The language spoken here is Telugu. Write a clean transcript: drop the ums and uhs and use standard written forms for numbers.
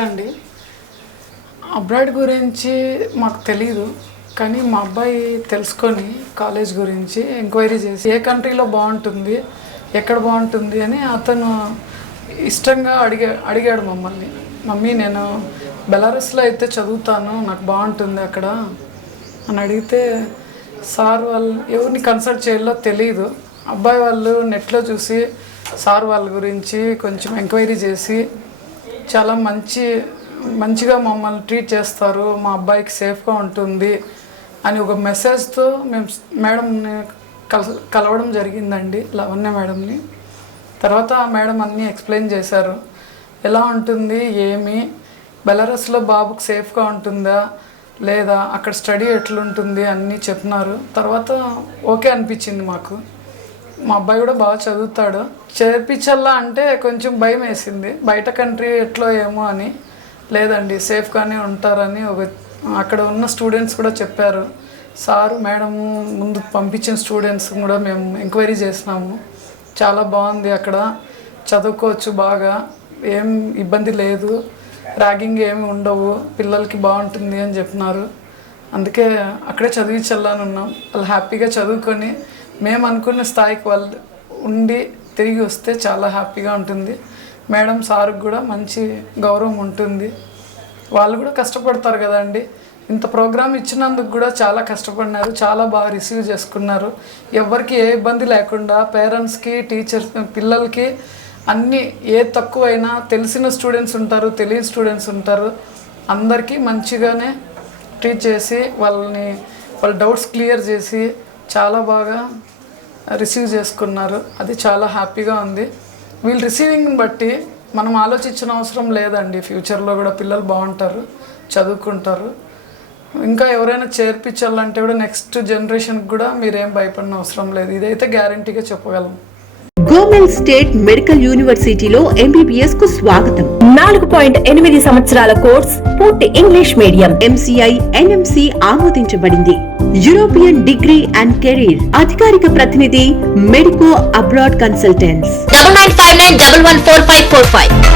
అండి అబ్రాడ్ గురించి మాకు తెలీదు, కానీ మా అబ్బాయి తెలుసుకొని కాలేజ్ గురించి ఎంక్వైరీ చేసి ఏ కంట్రీలో బాగుంటుంది, ఎక్కడ బాగుంటుంది అని అతను ఇష్టంగా అడిగాడు మమ్మల్ని. మమ్మీ నేను బెలారస్లో అయితే చదువుతాను, నాకు బాగుంటుంది అక్కడ అని అడిగితే సార్ వాళ్ళు ఎవరిని కన్సల్ట్ చేయాలో తెలియదు. అబ్బాయి వాళ్ళు నెట్లో చూసి సార్ వాళ్ళ గురించి కొంచెం ఎంక్వైరీ చేసి చాలా మంచిగా మమ్మల్ని ట్రీట్ చేస్తారు, మా అబ్బాయికి సేఫ్గా ఉంటుంది అని ఒక మెసేజ్తో మేము మేడంని కలవడం జరిగిందండి, లవణ్య మేడంని. తర్వాత ఆ మేడం అన్నీ ఎక్స్ప్లెయిన్ చేశారు, ఎలా ఉంటుంది ఏమి, బెలారస్లో బాబుకి సేఫ్గా ఉంటుందా లేదా, అక్కడ స్టడీ ఎట్లుంటుంది అన్నీ చెప్పినారు. తర్వాత ఓకే అనిపించింది మాకు. మా అబ్బాయి కూడా బాగా చదువుతాడు. చేర్పించాలా అంటే కొంచెం భయం వేసింది, బయట కంట్రీ ఎట్లో ఏమో అని. లేదండి సేఫ్గానే ఉంటారని అక్కడ ఉన్న స్టూడెంట్స్ కూడా చెప్పారు. సారు మేడము ముందు పంపించిన స్టూడెంట్స్ కూడా మేము ఎంక్వైరీ చేసినాము, చాలా బాగుంది అక్కడ, చదువుకోవచ్చు బాగా, ఏం ఇబ్బంది లేదు, ర్యాగింగ్ ఏమి ఉండవు, పిల్లలకి బాగుంటుంది అని చెప్పినారు. అందుకే అక్కడే చదివించాలని ఉన్నాం. వాళ్ళు హ్యాపీగా చదువుకొని మేము అనుకున్న స్థాయికి వాళ్ళు ఉండి తిరిగి వస్తే చాలా హ్యాపీగా ఉంటుంది. మేడం సార్కి కూడా మంచి గౌరవం ఉంటుంది. వాళ్ళు కూడా కష్టపడతారు కదండి, ఇంత ప్రోగ్రామ్ ఇచ్చినందుకు కూడా చాలా కష్టపడినారు, చాలా బాగా రిసీవ్ చేసుకున్నారు. ఎవరికి ఏ ఇబ్బంది లేకుండా పేరెంట్స్కి, టీచర్స్, పిల్లలకి అన్నీ ఏ తక్కువైనా తెలిసిన స్టూడెంట్స్ ఉంటారు, తెలియని స్టూడెంట్స్ ఉంటారు, అందరికీ మంచిగానే ట్రీట్ చేసి వాళ్ళ డౌట్స్ క్లియర్ చేసి చాలా బాగా రిసీవ్ చేసుకున్నారు. అది చాలా హ్యాపీగా ఉంది. వీళ్ళు రిసీవింగ్ని బట్టి మనం ఆలోచించిన అవసరం లేదండి, ఫ్యూచర్లో కూడా పిల్లలు బాగుంటారు, చదువుకుంటారు. ఇంకా ఎవరైనా చేర్పించాలంటే కూడా నెక్స్ట్ జనరేషన్కి కూడా మీరేం భయపడిన అవసరం లేదు, ఇదైతే గ్యారంటీగా చెప్పగలం. గోమెల్ స్టేట్ మెడికల్ యూనివర్సిటీలో ఎంబీబీఎస్ కు స్వాగతం. 4.8 సంవత్సరాల కోర్స్, పూర్తి ఇంగ్లీష్ మీడియం, MCI NMC ఆమోదించబడింది. యూరోపియన్ డిగ్రీ అండ్ కెరీర్ అధికారిక ప్రతినిధి మెడికో అబ్రాడ్ కన్సల్టెంట్స్. 9959114545